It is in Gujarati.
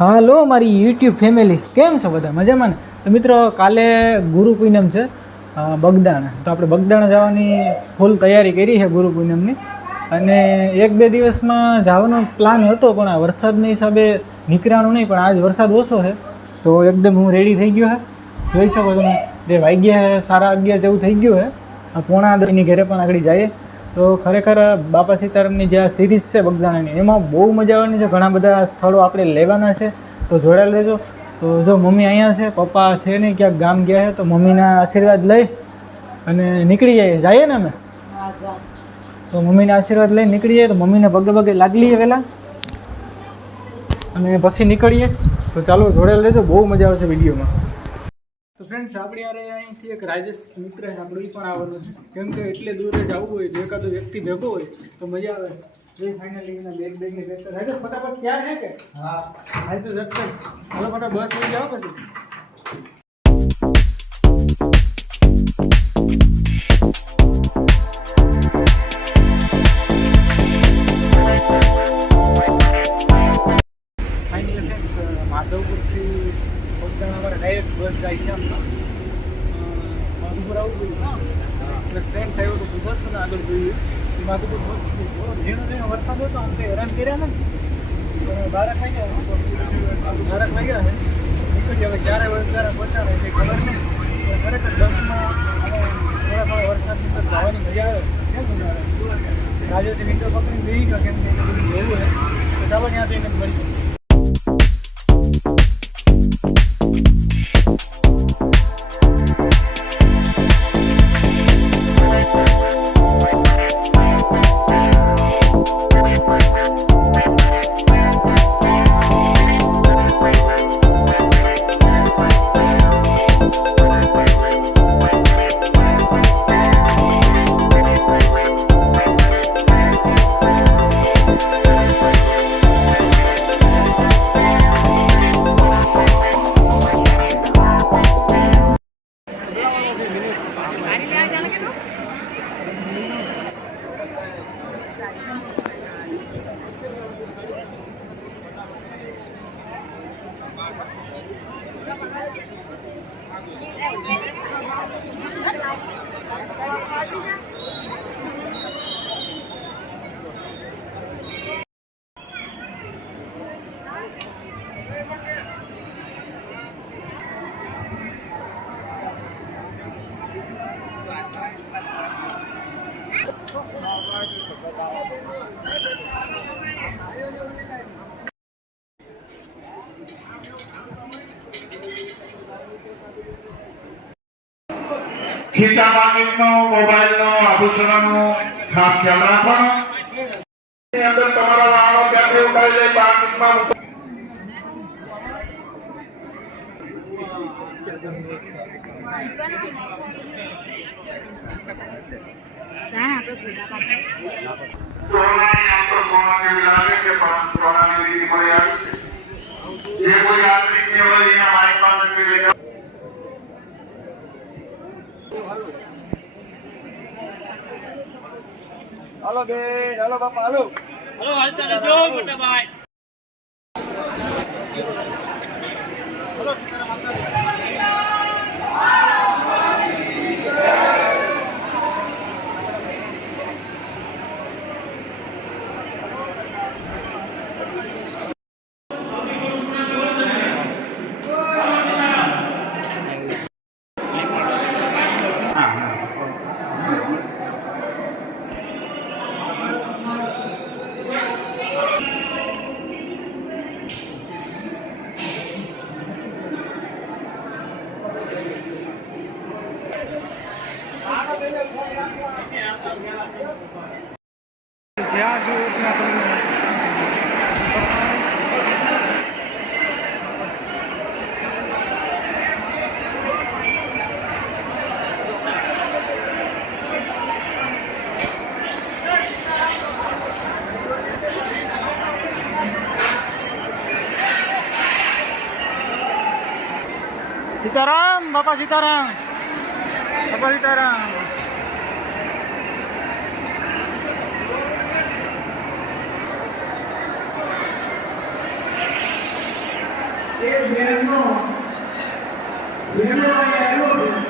હાલો મારી યુટ્યુબ ફેમિલી, કેમ છો બધા? મજામાં ને? તો મિત્રો, કાલે ગુરુ પૂનમ છે બગદાણા. તો આપણે બગદાણા જવાની ફૂલ તૈયારી કરી છે ગુરુ પૂનમની. અને 1-2 દિવસમાં જવાનો પ્લાન હતો, પણ આ વરસાદના હિસાબે નીકળવાનું નહીં. પણ આજ વરસાદ ઓછો છે તો એકદમ હું રેડી થઈ ગયો છે. જોઈ શકો તમે, જે વાગ્યા 11:30 જેવું થઈ ગયું છે. પોણા 10ની ઘરે પણ આગળ જઈએ. તો ખરેખર બાપા સીતારામની જે આ સિરીઝ છે બગદાણાની, એમાં બહુ મજા આવવાની છે. ઘણા બધા સ્થળો આપણે લેવાના છે, તો જોડાયેલ રહેજો. તો જો મમ્મી અહીંયા છે, પપ્પા છે નહીં, ક્યાંક ગામ ગયા છે, તો મમ્મીના આશીર્વાદ લઈ અને નીકળી જઈએ ને અમે. તો મમ્મીના આશીર્વાદ લઈને નીકળી જાય. તો મમ્મીને પગે લાગી લઈએ પહેલાં અને પછી નીકળીએ. તો ચાલો જોડાયેલ રહેજો, બહુ મજા આવશે વિડીયોમાં. તો ફ્રેન્ડ્સ, આપણે યારે અહીંથી એક રાજેશ મિત્ર છે આપણું, એ પણ આવવાનું છે. કેમ કે એટલે દૂર જવું હોય, જો એકાદો વ્યક્તિ ભેગો હોય તો મજા આવે. એ ફાઇનલી એના બેગની બેગ રાજેશ ફટાફટ ક્યાં છે કે? હા તો જતો હાલો ફટાફટ બસ લઈ જાઓ પછી. Finally friends, માધવપુરથી Bagdana direct bus જાય છે. માધુપુર આવવું જોઈએ એટલે ટ્રેન થયો તો બસ ને આગળ જોઈએ. માધુપુર બસ ઝીણો વરસાદ હતો, આમ કંઈ હેરાન કર્યા ને. 12 વાગ્યા છે, નીકળી હવે 4 વાગ્યા પહોંચાડે કંઈ ખબર નહીં. ખરેખર બસમાં થોડા વરસાદની અંદર જવાની મજા આવે. કેમ મજા આવે? રાજેથી વિન્ડો પકડીને બેસી ગયો, કેમ કે બધું જોવું હોય તો ચાલો ત્યાં જઈને મળીએ. ખિસ્સા પાકીટનો, મોબાઈલનો, આભૂષણોનો ખાસ ખ્યાલ રાખવાનો. એની અંદર તમારા વાળો ક્યાંથી ઉતારી જાય પાકીટમાં જે કોઈ યાત્રિક હોય મારી પાસે હાલો બેન, હાલો બાપા, હાલો હાલતા રહેજો મોટા ભાઈ. હાલો સીતારામ બાપા સીતારામ બાપા સીતારામ. એ બહેનો અહીંયા આવ્યો છે